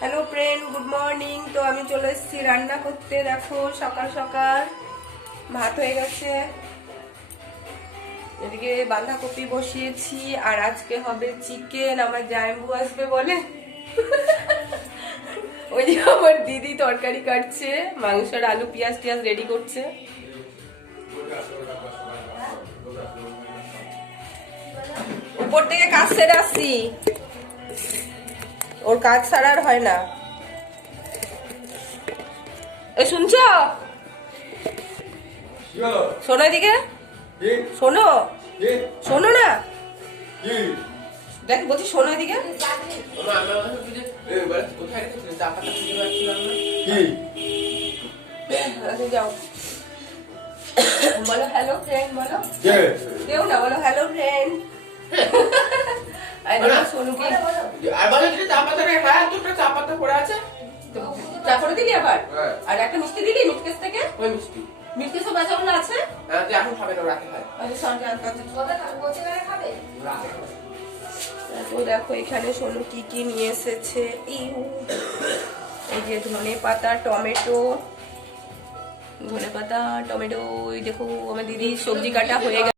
Hello friend, good morning. তো আমি চলে এসেছি রান্না করতে। দেখো সকাল সকাল ভাত হয়ে গেছে, এদিকে বাঁধাকপি বসিয়েছি, আর আজকে হবে চিকেন। আমার জামাইবু আসবে বলে ওই যে আমার দিদি তরকারি কাটছে, মাংসের আলু পেঁয়াজ টিয়াজ রেডি করছে। উপর থেকে কাজ সেরে আসছি, ওর কাজ ছাড়া আর হয় না। এ শুনছো? শোনো এদিকে, শোনো শোনো না, দেখ বলছি শোনো এদিকে। যাও বলো হ্যালো ফ্রেন্ড, বলো কেউ না, বলো হ্যালো ফ্রেন্ড। চা করে দিলি আবার, আর একটা মিষ্টি দিলি মিটকেস থেকে। মিটকেসও বাজানো আছে, এখন খাবে না, রাতে খায়। দেখো এখানে সোনু কি কি নিয়ে এসেছে। এই যে ধনে পাতা, টমেটো, ধনে পাতা টমেটো। দেখো আমার দিদি সবজি কাটা হয়ে গেছে।